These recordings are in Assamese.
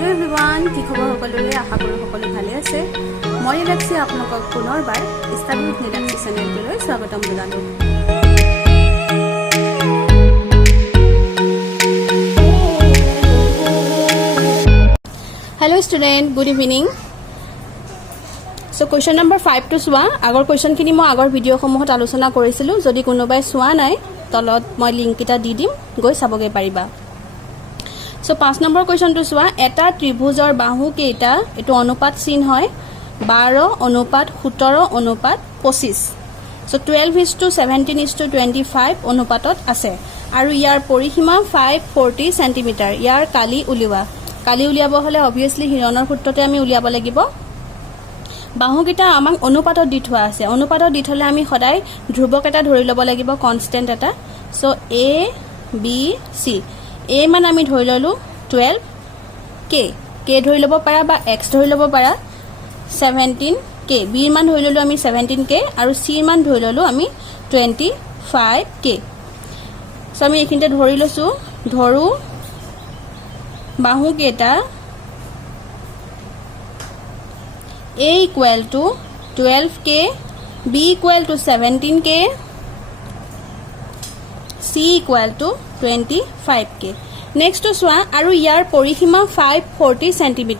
हेलो एवरीवन কি খবৰ সকলোৰে আশা কৰো সকলো ভালে আছে মই ৰিলাক্সি আপোনালোকক পুনৰবাৰ ষ্টাডি উইথ ৰিলাক্সি চেনেললৈ স্বাগতম জনালো hello student good evening so question number 5 टू चुआ आगर क्वेश्चन खिनि মই আগৰ ভিডিও সমূহত আলোচনা কৰিছিলো যদি কোনোবাই চোৱা নাই তলত মই লিংক এটা দি দিম গৈ চাবগে পাৰিবা So 5 number question to চোৱা এটা ত্ৰিভুজৰ বাহু কেইটা এটো অনুপাত চিন হয় 12 অনুপাত 17 অনুপাত 25 So 12:17:25 অনুপাতত আছে আৰু ইয়াৰ পৰিসীমা 540 cm ইয়াৰ কালি উলিয়াব হলে obviously হিৰণৰ সূত্ৰতে আমি উলিয়াব লাগিব বাহু কেইটা আমাক অনুপাতত দি থোৱা আছে অনুপাতত দি থলে আমি সদায় ধ্ৰুৱক এটা ধৰি ল'ব লাগিব কনস্ট্যান্ট এটা So a b c a মান আমি ধৰি ললো 12 k ধৰি ল'ব পাৰা বা x ধৰি ল'ব পাৰা 17 k b মান ধৰি ললো আমি 17 k আৰু c মান ধৰি ললো আমি 25 k সো আমি এখিনতে ধৰি লৈছো ধৰু বাহু কেটা a equal to 12k b equal to 17k c equal to 25k next तो सोआ আৰু ইয়াৰ পৰিসীমা 540 cm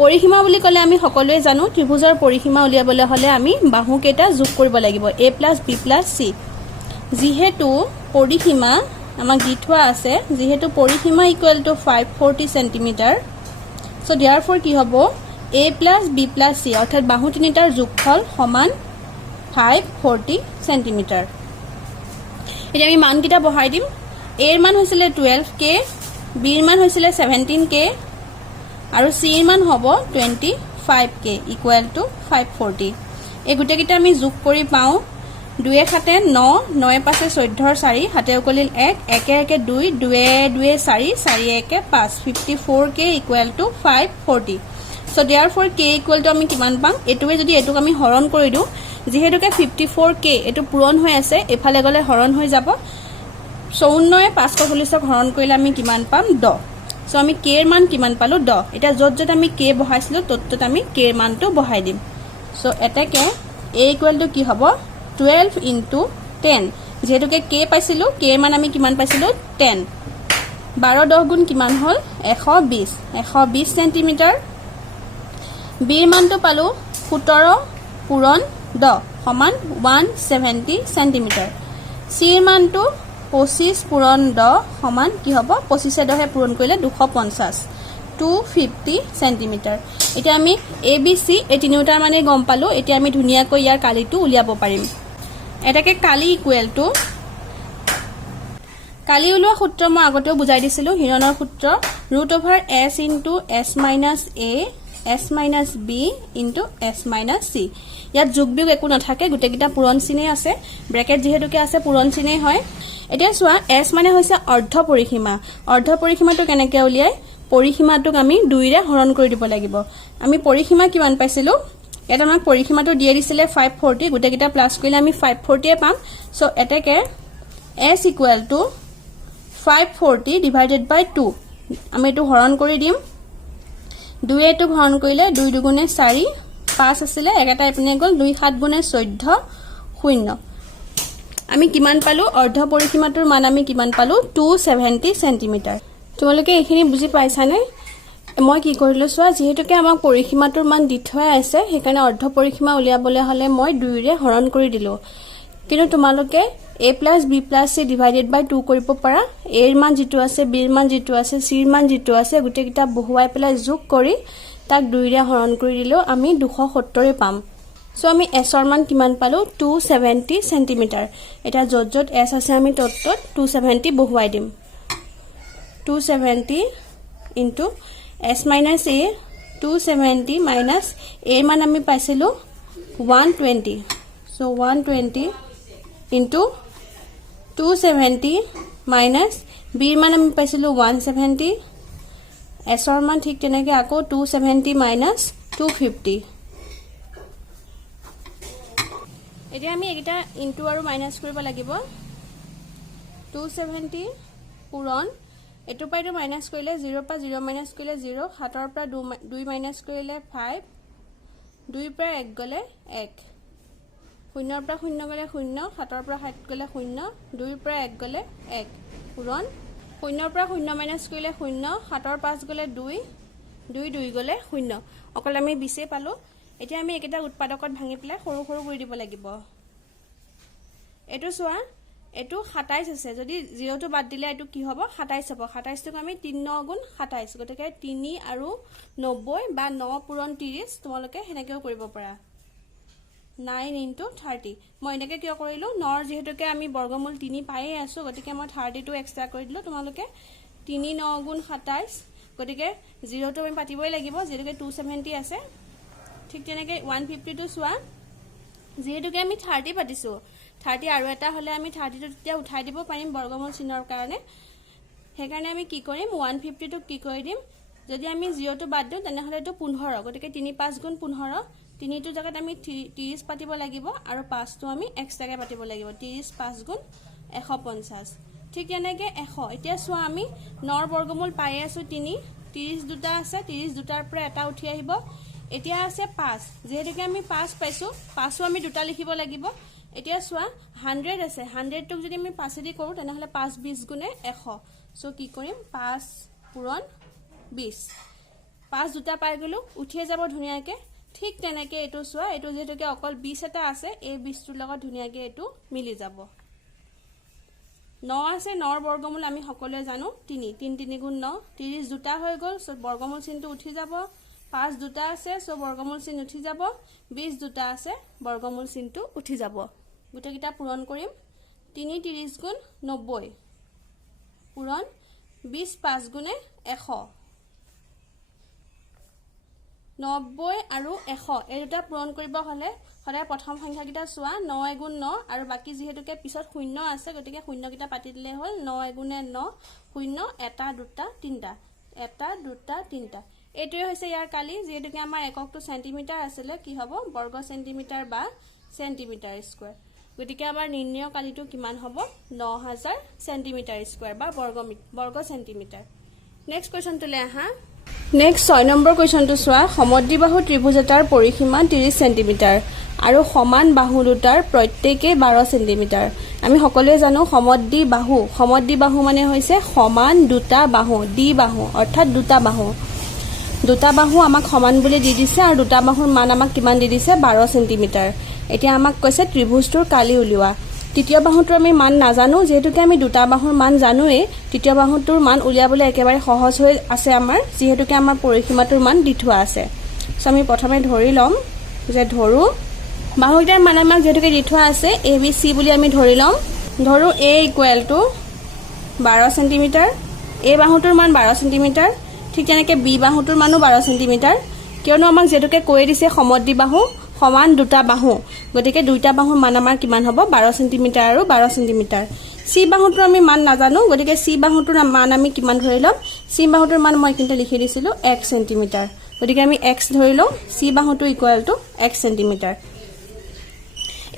পৰিসীমা বুলি কলে আমি সকলোৱে জানো ত্ৰিভুজৰ পৰিসীমা উলিয়াবলৈ হলে আমি বাহু কেটা যোগ কৰিব লাগিব a + b + c যেহেতু পৰিসীমা আমাক দি থোৱা আছে যেহেতু পৰিসীমা equal to 540 cm so therefore কি হ'ব a + b + c অৰ্থাৎ বাহু তিনিটাৰ যোগফল সমান 540 cm এতিয়া আমি মান কিটা বহাই দিম a এর মান হৈছিল 12k b এর মান হৈছিল 17k আৰু c এৰ মান হ'ব 25k ইকুৱেল টু 540 এই গুটে কিটা আমি যোগ কৰি পাও 2 এ 7 9 9 এ 5 14 4 হাতে উকলিল 1 1 1 2 2 2 4 4 1 5 54k equal to 540 so therefore k equal to আমি কিমান পাম এটোৱে যদি এটোক আমি হৰণ কৰি দিও যেহেতুকে 54k এটো পূৰণ হৈ আছে এফালে গলে হৰণ হৈ যাব 54 540 হৰণ কৰিলে আমি কিমান পাম 10 সো আমি k এর মান কিমান পালো 10 এটা যত আমি k বহাইছিলো তত আমি k এর মানটো বহাই দিম সো এটাকে a ইকুৱেল টু কি হ'ব 12 * 10 যেহেতুকে k পাইছিলো k এর মান আমি কিমান পাইছিলো 10 12 10 গুণ কিমান হল 120 cm b এর মানটো পালো 17 পূৰণ 10 সমান 170 cm c এৰ মানটো 25 পূৰণ 10 সমান কি হ'ব 25 এ 10 পূৰণ কৰিলে 250 250 cm এটা আমি a b c এই তিনিটাৰ মানে গম পালো এতিয়া আমি ধুনিয়াকৈ ইয়াৰ কালিটো উলিয়াব পাৰিম এটাকে কালি ইকুৱেল টু কালি উলোৱা সূত্ৰ মই আগতেও বুজাই দিছিলো হিৰণৰ সূত্ৰ √s * s - a s - b * s - c ইয়াত যোগ বিয়োগ একো নাথাকে গুটেকিটা পূৰণ চিনে আছে ব্ৰেকেট যেহেতুকে আছে পূৰণ চিনে হয় এতিয়া সোয়া s মানে হৈছে অৰ্ধ পৰিসীমাটো কেনেকৈ উলিয়াই পৰিসীমাটোক আমি 2 ৰে হৰণ কৰি দিব লাগিব আমি পৰিসীমা কিমান পাইছিলো এটা আমাক পৰিসীমাটো দিয়ে দিছিলে 540 গুটেকিটা প্লাস কৰিলে আমি 540 এ পাম সো এটাকে s ইকুৱেল টু 540 ডিভাইডেড বাই 2 আমি এটো হৰণ কৰি দিম 2 এটো হৰণ কৰিলে 2 দুগুণে 4 5 আছিলে একটা এপিনে গল 2 7 গুণে 14 0 আমি কিমান পালো অৰ্ধ পৰিসীমাটোৰ মান আমি কিমান পালো 270 cm তোমালোকে এখিনি বুজি পাইছানে মই কি কৰিলো সোৱা যেহেতুকে আমাক পৰিসীমাটোৰ মান দি থোৱা আছে হেকাৰণে অৰ্ধ পৰিসীমা উলিয়াবলৈ হলে মই 2 ৰে হৰণ কৰি দিলো কিন্তু তোমালোকে a + b + c ডিভাইডেড বাই 2 কৰিব পাৰা a এৰ মান যেটো আছে b এৰ মান যেটো আছে c এৰ মান যেটো আছে গুটে কিটা বহুৱাই পেলাই যোগ কৰি তাক 2 ৰে হৰণ কৰি দিলো আমি 270 এ পাম সো আমি s এর মান কিমান পালো 270 cm এটা যত s আছে আমি তত 270 বহুৱাই দিম 270 * s - a 270 - a মান আমি পাইছিলো 120 সো 120 * 270 - b মান আমি পাইছিলো 170 s এর মান ঠিক তেনেকৈ আকৌ 270 - 250 এতিয়া আমি এটা ইনটু আৰু মাইনাস কৰিব লাগিব 270 পূৰণ এটো পাইটো মাইনাস কৰিলে 0 পৰা 0 মাইনাস কৰিলে 0 7 পৰা 2 মাইনাস কৰিলে 5 2 পৰা 1 গলে 1 0 পৰা 0 গলে 0 7 পৰা 7 গলে 0 2 পৰা 1 গলে 1 পূৰণ 0 পৰা 0 মাইনাস কৰিলে 0 7 5 গলে 2 2 2 গলে 0 অকল আমি 20 পালো এতিয়া আমি একেটা উৎপাদকত ভাঙি পেলাই সৰু সৰু কৰি দিব লাগিব এটো সোয়া এটো 27 আছে যদি 0 টো বাদ দিলে এটো কি হ'ব 27 হ'ব 27 টোক আমি 3 9 গুণ 27 গতিকে 3 আৰু 90 বা 9 পূৰণ 30 তোমালোকে হেনেকেও কৰিব পাৰা 9 into 30 মই এনেকে কিয় কৰিলো 9 ৰ যেহেতুকে আমি বৰ্গমূল 3 পায়ে আছো গতিকে মই 32 এক্সট্ৰা কৰি দিলো তোমালোকে 3 9 গুণ 27 গতিকে 0 টো আমি পাতিবই লাগিব যেহেতুকে 270 আছে ঠিক তেনেকে 152 সোয়া যেহেতুকে আমি 30 পাতিছো 30 আৰু এটা হলে আমি 30 টো তেতিয়া উঠাই দিব পাৰিম বৰ্গমূল চিহ্নৰ কাৰণে হেকাৰণে আমি কি কৰিম 150 টো কি কৰি দিম যদি আমি 0 টো বাদ দিও তেনে হলে তো 15 গতিকে 3 5 গুণ 15 3 টো জায়গাত আমি 30 পাতিব লাগিব আৰু 5 টো আমি এক্সট্ৰাকে পাতিব লাগিব 30 5 গুণ 150 ঠিক এনেকে 100 এতিয়া সোয়া আমি 9 ৰ বৰ্গমূল পাই আছো 3 30 দুটা আছে 30 দুটাৰ পৰা এটা উঠি আহিব এতিয়া আছে 5 যেহেতুকে আমি 5 পাইছো 5ও আমি দুটা লিখিব লাগিব এতিয়া সোয়া 100 আছে 100 টোক যদি আমি 5 দি কৰো তেনে হলে 5 20 গুণে 100 সো কি কৰিম 5 পূৰণ 20 5 দুটা পাই গলো উঠিয়ে যাব ধুনিয়াকে ঠিক তেনেকে এটো সোয়া এটো যেহেতুকে অকল 20 এটা আছে এই 20 টোৰ লগত ধুনিয়াকে এটো মিলি যাব 9 আছে 9 ৰ বৰ্গমূল আমি সকলোৱে জানো 3 3 3 গুণ 9 30 দুটা হৈ গল সো বৰ্গমূল চিহ্নটো উঠি যাব 5 দুটা আছে সো বৰ্গমূল চিহ্ন উঠি যাব 20 দুটা আছে বৰ্গমূল চিহ্নটো উঠি যাব গুটেকিটা পূৰণ কৰিম 3 30 গুণ 90 পূৰণ 20 5 গুণে 100 90 আৰু 100 এই দুটা পূৰণ কৰিব হলে সদায় প্ৰথম সংখ্যাকিটা সোয়া 9 গুণ 9 আৰু বাকি যেহেতুকে পিছত শূন্য আছে গতিকে শূন্যকিটা পাতি দিলে হল 9 গুণে 9 শূন্য এটা দুটা তিনটা এটা দুটা তিনটা এটোই হৈছে ইয়াৰ কালি যেহেতুকে আমাৰ এককটো সেন্টিমিটাৰ আছিল কি হ'ব বৰ্গ সেন্টিমিটাৰ বা সেন্টিমিটাৰ স্কয়াৰ গতিকে আমাৰ নিৰ্ণয় কালিটো কিমান হ'ব 9000 সেন্টিমিটাৰ স্কয়াৰ বা বৰ্গ সেন্টিমিটাৰ নেক্সট কোৱেশ্চন তুলে আহা নেক্সট 6 নম্বৰ কোৱেশ্চনটো সোয়া সমদ্বিবাহু ত্ৰিভুজ এটাৰ পৰিসীমা 30 সেন্টিমিটাৰ আৰু সমান বাহু দুটাৰ প্ৰত্যেককে 12 সেন্টিমিটাৰ আমি সকলোৱে জানো সমদ্বিবাহু মানে হৈছে সমান দুটা বাহু দ্বিবাহু অৰ্থাৎ দুটা বাহু আমাক সমান বুলি দি দিছে আৰু দুটা বাহুৰ মান আমাক কিমান দি দিছে 12 সেন্টিমিটাৰ এতিয়া আমাক কৈছে ত্ৰিভুজটোৰ কালি উলিওৱা তৃতীয় বাহুটোৰ আমি মান নাজানো যেহেতুকে আমি দুটা বাহুৰ মান জানোৱে তৃতীয় বাহুটোৰ মান উলিয়াবলৈ একেবাৰে সহজ হৈ আছে আমাৰ যেহেতুকে আমাৰ পৰিসীমাটোৰ মান দি থোৱা আছে সো আমি প্ৰথমে ধৰি লম যে ধৰো বাহুকেইটাৰ মান আমাক যেহেতুকে দি থোৱা আছে a b c বুলি আমি ধৰি লম ধৰো a = 12 সেন্টিমিটাৰ a বাহুটোৰ মান 12 সেন্টিমিটাৰ ঠিক তেনেকে বি বাহুটোৰ মানো 12 সেন্টিমিটাৰ কিয়নো আমাক যেহেতুকে কৈ দিছে সমদ্বিবাহু সমান দুটা বাহু গতিকে দুইটা বাহুৰ মান আমাৰ কিমান হ'ব 12 সেন্টিমিটাৰ আৰু 12 সেন্টিমিটাৰ সি বাহুটোৰ আমি মান নাজানো গতিকে সি বাহুটোৰ মান আমি কিমান ধৰি লম সি বাহুটোৰ মান মই কিন্তু লিখি দিছিলো 1 সেন্টিমিটাৰ গতিকে আমি x ধৰি লম সি বাহুটো = 1 সেন্টিমিটাৰ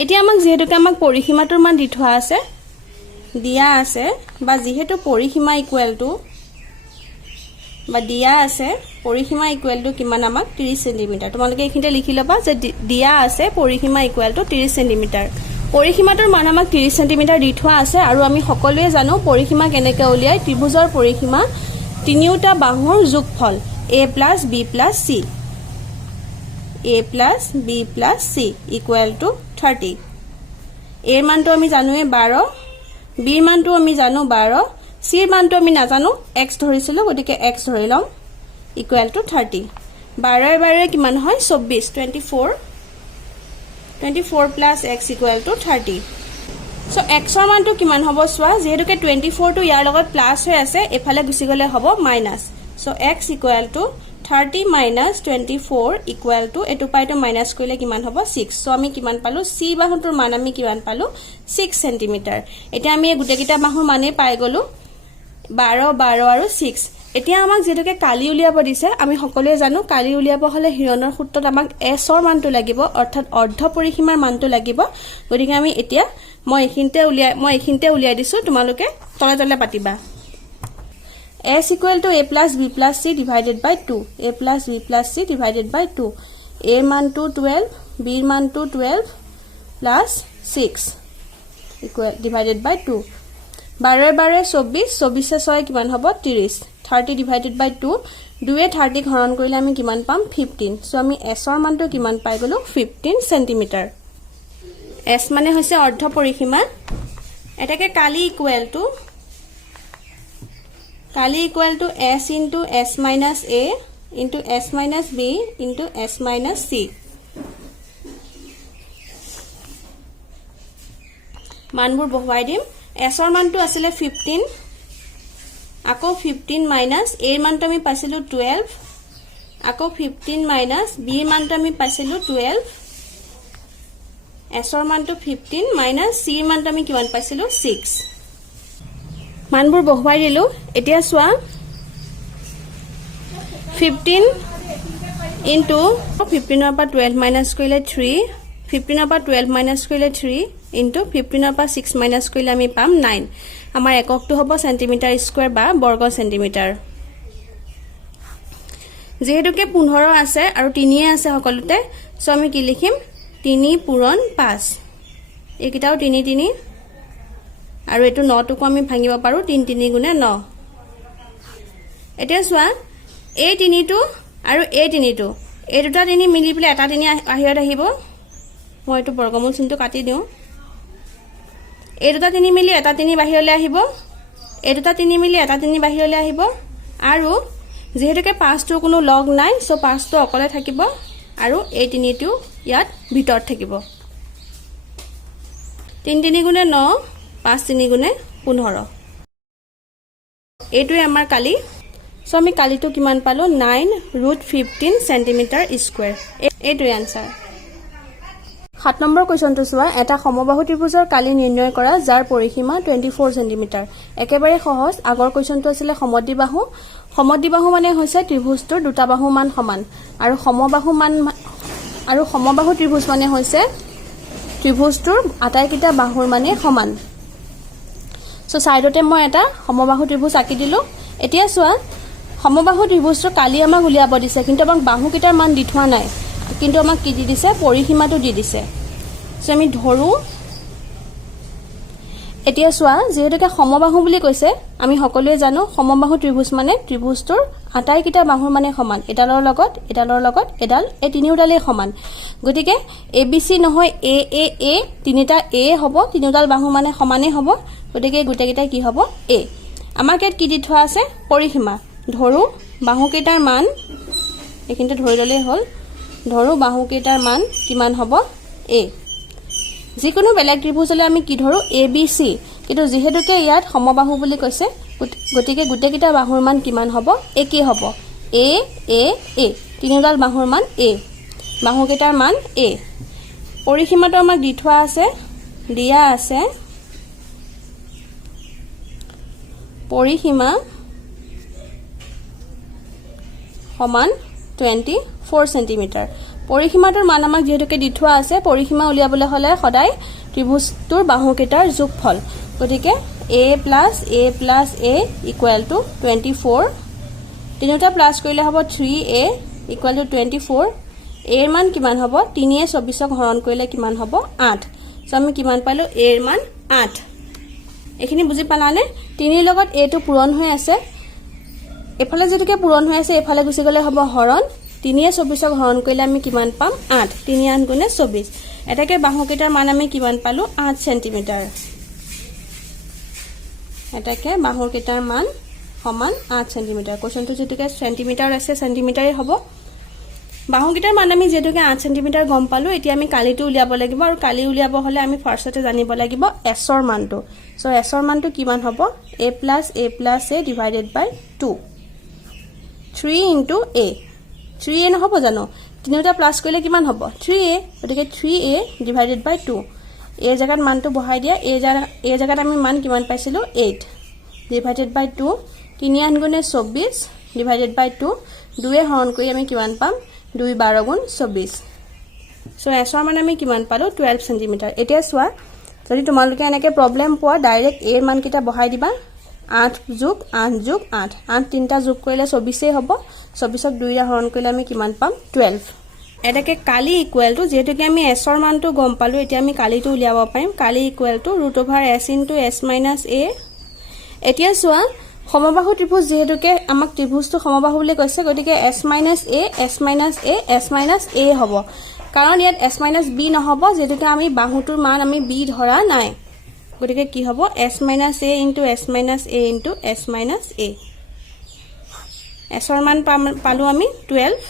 এতিয়া আমাক যেহেতুকে আমাক পৰিসীমাটোৰ মান দি থোৱা আছে দিয়া আছে বা যেহেতু পৰিসীমা বা দিয়া আছে পৰিসীমা কিমান আমাক 30 সেন্টিমিটাৰ তোমালোকে এইখিনতে লিখি লবা যে দিয়া আছে পৰিসীমা 30 সেন্টিমিটাৰ পৰিসীমাটোৰ মান আমাক 30 সেন্টিমিটাৰ দি থোৱা আছে আৰু আমি সকলোৱে জানো পৰিসীমা কেনেকৈ উলিয়াই ত্ৰিভুজৰ পৰিসীমা তিনিওটা বাহুৰ যোগফল a + b + c = 30 a ৰ মানটো আমি জানোৱে 12 b ৰ মানটো আমি জানো 12 c ৰ মানটো আমি নাজানো x ধৰিছিলো গতিকে x ধৰি লম = 30 12 12 কিমান হয় 24 + x = 30 সো x ৰ মানটো কিমান হ'ব সোৱা যেহেতুকে 24 টো ইয়াৰ লগত প্লাস হৈ আছে এফালে গুছি গলে হ'ব মাইনাস সো x = 30 - 24 = এটো পাইটো মাইনাস কৰিলে কিমান হ'ব 6 সো আমি কিমান পালো c বাহুটোৰ মান আমি কিমান পালো 6 সেন্টিমিটাৰ এতিয়া আমি গুটেকিটা বাহুৰ মানে পাই গলো 12 12 আৰু 6 এতিয়া আমাক যেটোকে কালি উলিয়াব দিছে আমি সকলোৱে জানো কালি উলিয়াব হলে হিৰণৰ সূত্ৰত আমাক s ৰ মানটো লাগিব অৰ্থাৎ অৰ্ধ পৰিসীমাৰ মানটো লাগিব গতিকে আমি এতিয়া মই এইখিনতে উলিয়াই দিছো তোমালোকে তলে তলে পাতিবা s equal to a plus b plus c divided by 2 a plus b plus c divided by 2 a মান to 12 b মান to 12 plus 6 equal divided by 2 12 12 24 24 6 কিমান হ'ব 30 30 divided by 2 2 এ 30 হৰণ কৰিলে আমি কিমান পাম 15 সো আমি s ৰ মানটো কিমান পাই গলো 15 সেন্টিমিটাৰ s মানে হৈছে অৰ্ধ পৰিসীমা এটাকে কালি equal to s into s minus a into s minus b into s minus c মানবোৰ বহুৱাই দিম s ৰ মানটো আছিল 15 আকৌ 15 minus a ৰ মানটো আমি পাইছিলো 12 আকৌ 15 minus b ৰ মানটো আমি পাইছিলো 12 s ৰ মানটো 15 minus c ৰ মানটো আমি কিমান পাইছিলো 6 মানবোৰ বহুৱাই দিলো এতিয়া চোৱা 15 into 15 ৰ পৰা 12 minus কৰিলে 3 15 ৰ পৰা 12 minus কৰিলে 3 into 15 ৰ পৰা 6 minus কৰিলে আমি পাম 9 আমাৰ এককটো হ'ব সেন্টিমিটাৰ স্কয়াৰ বা বৰ্গ সেন্টিমিটাৰ যেহেতুকে 15 আছে আৰু 3 আছে সকলোতে সো আমি কি লিখিম 3 পূৰণ 5 এইকিটাও 3 3 আৰু এটো 9 টুকু আমি ভাঙিব পাৰো 3 3 গুণে 9 এতিয়া চোৱা a 3 টো আৰু a 3 টো এই দুটা 3 মিলি পেলে এটা 3 আহিৰত আহিব মই এটো বৰ্গমূল চিনটো কাটি দিও এই দুটা 3 মিলি এটা 3 বাহিৰলৈ আহিব এই দুটা 3 মিলি এটা 3 বাহিৰলৈ আহিব আৰু যেহেতুকে 5 টো কোনো লগ নাই সো 5 টো অকলে থাকিব আৰু এই 3 টো ইয়াত ভিতৰত থাকিব 3 3 গুণে 9 5 3 গুণে 15 এইটোৱে আমাৰ কালি সো আমি কালিটো কিমান পালো 9√15 সেন্টিমিটাৰ স্কয়াৰ এইটোৱে আনসাৰ 7 নম্বৰ কোৱেশ্চনটো চোৱা এটা সমবাহু ত্ৰিভুজৰ কালি নিৰ্ণয় কৰা যাৰ পৰিসীমা 24 সেন্টিমিটাৰ একেবাৰে সহজ আগৰ কোৱেশ্চনটো আছিল সমদ্বিবাহু মানে হৈছে ত্ৰিভুজটোৰ দুটা বাহু মান সমান আৰু সমবাহু ত্ৰিভুজ মানে হৈছে ত্ৰিভুজটোৰ আটাইকেইটা বাহুৰ মানে সমান সো সাইডতে মই এটা সমবাহু ত্ৰিভুজ আঁকি দিলো এতিয়া চোৱা সমবাহু ত্ৰিভুজটোৰ কালি আমাক উলিয়াব দিছে কিন্তু আমাক বাহুকেইটাৰ মান দি থোৱা নাই কিন্তু আমাক কি দি দিছে পৰিসীমাটো দি দিছে সো আমি ধৰো এতিয়া চোৱা যেহেতুকে সমবাহু বুলি কৈছে আমি সকলোৱে জানো সমবাহু ত্ৰিভুজ মানে ত্ৰিভুজটোৰ আটাইকেইটা বাহুৰ মানে সমান এডালৰ লগত এডাল এই তিনিওডালেই সমান গতিকে abc নহয় a তিনিটা a হ'ব তিনিওডাল বাহু মানে সমানে হ'ব গতিকে গুটেকেইটা কি হ'ব a আমাক ইয়াত কি দি থোৱা আছে পৰিসীমা ধৰো বাহুকেইটাৰ মান এখিনতে ধৰি ললে হ'ল ধৰো বাহুকেইটাৰ মান কিমান হ'ব a যিকোনো বেলেগ ত্ৰিভুজলে আমি কি ধৰো abc কিন্তু যেহেতুকে ইয়াত সমবাহু বুলি কৈছে গতিকে গুটেকেইটা বাহুৰ মান কিমান হ'ব একে হ'ব a তিনিডাল বাহুৰ মান a বাহুকেইটাৰ মান a পৰিসীমাটো আমাক দি থোৱা আছে দিয়া আছে পৰিসীমা সমান 24 সেন্টিমিটাৰ পৰিসীমাটোৰ মান আমাক যেহেতুকে দি থোৱা আছে পৰিসীমা উলিয়াবলৈ হলে সদায় ত্ৰিভুজটোৰ বাহুকেইটাৰ যোগফল গতিকে a plus a equal to 24 তিনিটা প্লাস কৰিলে হ'ব 3a equal to 24 a ৰ মান কিমান হ'ব 3 এ 24ক হৰণ কৰিলে কিমান হ'ব 8 সো আমি কিমান পালো a ৰ মান 8 এখিনি বুজি পালানে 3 ৰ লগত a টো পূৰণ হৈ আছে এফালে যেতুকে পূৰণ হৈ আছে এফালে গুছি গলে হ'ব হৰণ 3 এ 24ক হৰণ কৰিলে আমি কিমান পাম 8 3 8 গুণে 24 এটাকে বাহুকেইটাৰ মান আমি কিমান পালো 8 সেন্টিমিটাৰ এটাকে বাহুকেইটাৰ মান সমান 8 সেন্টিমিটাৰ কোৱেশ্চনটো যেতুকে সেন্টিমিটাৰ আছে সেন্টিমিটাৰে হ'ব বাহুকেইটাৰ মান আমি যেতুকে 8 সেন্টিমিটাৰ গম পালো এতিয়া আমি কালিটো উলিয়াব লাগিব আৰু কালি উলিয়াব হলে আমি ফাৰ্ষ্টতে জানিব লাগিব s ৰ মানটো সো s ৰ মানটো কিমান হ'ব a plus a divided by 2 3 into a 3a নহব জানো তিনিটা প্লাস কৰিলে কিমান হ'ব 3a গতিকে 3a divided by 2 a জাগাত মানটো বহাই দিয়া a জাগাত আমি মান কিমান পাইছিলো 8 divided by 2 3 8 গুণে 24 divided by 2 2 এ হৰণ কৰি আমি কিমান পাম 2 12 গুণ 24 সো s ৰ মান আমি কিমান পালো 12 সেন্টিমিটাৰ এতিয়া চোৱা যদি তোমালোকে এনেকে প্ৰবলেম পোৱা ডাইৰেক্ট a ৰ মান কিটা বহাই দিবা 8 যোগ 8 যোগ 8 8 তিনিটা যোগ কৰিলে 24 হ'ব 24ক 2 ৰে হৰণ কৰিলে আমি কিমান পাম 12 এটাকে কালি ইকুৱেল টু যেহেতু কি আমি s ৰ মানটো গম পালো এতিয়া আমি কালিটো উলিয়াব পাৰিম কালি equal to √s * s - a এতিয়া চোৱা সমবাহু ত্ৰিভুজ যেহেতু কি আমাক ত্ৰিভুজটো সমবাহু বুলি কৈছে গতিকে s - a s - a s - a হ'ব কাৰণ ইয়াত s - b নহব যেহেতু কি আমি বাহুটোৰ মান আমি b ধৰা নাই গতিকে কি হ'ব s - a * s - a * s - a s ৰ মান পালো আমি 12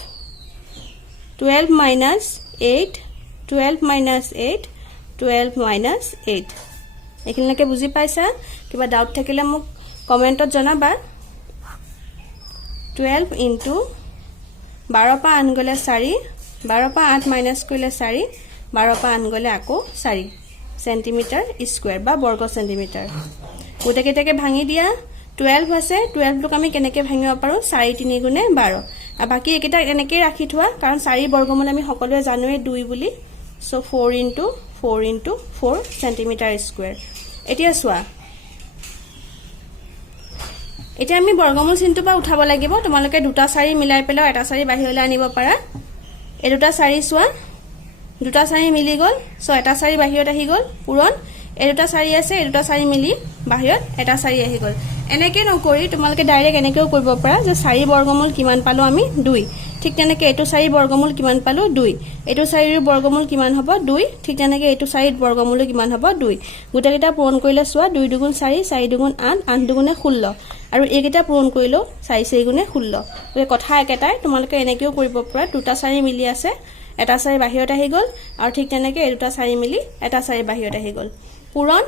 12 minus 8 12 minus 8 12 minus 8 এখিনলৈকে বুজি পাইছা কিবা ডাউট থাকিলে মোক কমেন্টত জনাবা 12 into 12 পা আন গলে 4 12 পা 8 মাইনাস কৰিলে 4 12 পা আন গলে আকৌ 4 সেন্টিমিটার স্কয়ার বা বর্গ সেন্টিমিটার গোটেকেটাকে ভাঙি দিয়া 12 আছে 12 টোক আমি কেনেকে ভাঙিব পাৰো 4 3 গুণে 12 আৰ বাকি একেটা এনেকে ৰাখি থোৱা কাৰণ 4 বৰ্গমূল আমি সকলোৱে জানোৱে 2 বুলি সো 4 into 4 সেন্টিমিটাৰ স্কয়াৰ এতিয়া চোৱা এতিয়া আমি বর্গমূল চিনটো পা উঠাব লাগিব তোমালোকে দুটা 4 মিলাই পেলাও এটা 4 বাহিৰলৈ আনিব পাৰা এই দুটা 4 চোৱা দুটা 4 মিলি গল সো এটা 4 বাহিৰত আহি গল পুৰণ এই দুটা 4 আছে এই দুটা 4 মিলি বাহিৰত এটা 4 আহি গল এনেকে নকৰি তোমালোকে ডাইৰেক্ট এনেকেও কৰিব পাৰা যে 4 বর্গমূল কিমান পালো আমি 2 ঠিক তেনেকে এটো 4 বর্গমূল কিমান পালো 2 এটো 4 ৰ বৰ্গমূল কিমান হ'ব 2 ঠিক তেনেকে এটো 4 বৰ্গমূল কিমান হ'ব 2 গোটেইটা পূৰণ কৰিলে চোৱা 2 দুগুণ 4 4 দুগুণ 8 8 দুগুণে 16 আৰু এইকেইটা পূৰণ কৰিলো 4 4 গুণে 16 এই কথা একেটাই তোমালোকে এনেকেও কৰিব পাৰা দুটা 4 মিলি আছে এটা 4 বাহিৰত আহি গল আৰু ঠিক তেনেকে এই দুটা 4 মিলি এটা 4 বাহিৰত আহি গল পূৰণ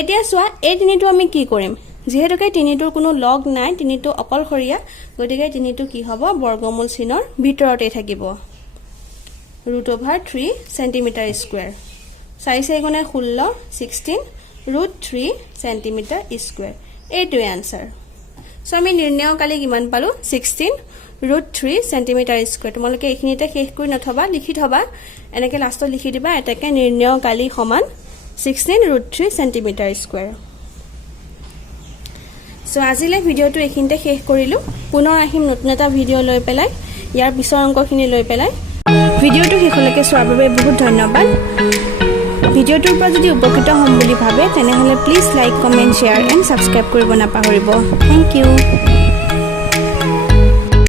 এতিয়া চোৱা এই তিনিটো আমি কি কৰিম যেহেতুকে তিনিটোৰ কোনো লগ নাই তিনিটো অকলখৰীয়া গতিকে তিনিটো কি হ'ব বৰ্গমূল চিনৰ ভিতৰতে থাকিব √3 সেন্টিমিটাৰ স্কয়াৰ 4 4 গুণে 16 16 √3 সেন্টিমিটাৰ স্কয়াৰ এইটোৱে আনসাৰ সো আমি নিৰ্ণয় কালি কিমান পালো 16 √3 সেন্টিমিটাৰ স্কয়াৰ তোমালোকে এইখিনিতে শেষ কৰি নথবা লিখি থবা এনেকে লাষ্টত লিখি দিবা এটাকে নিৰ্ণয় কালি সমান 16 √3 সেন্টিমিটাৰ স্কয়াৰ সো আজিলে ভিডিওটো এইখিনিতে শেষ কৰিলো পুনৰ আহিম নতুন এটা ভিডিও লৈ পেলাই ইয়াৰ পিছৰ অংকখিনি লৈ পেলাই ভিডিওটো শেষলৈকে চোৱাৰ বাবে বহুত ধন্যবাদ ভিডিওটোৰ পৰা যদি উপকৃত হ'ম বুলি ভাবে তেনেহলে please like comment share and subscribe কৰিব নাপাহৰিব থ্যাংক ইউ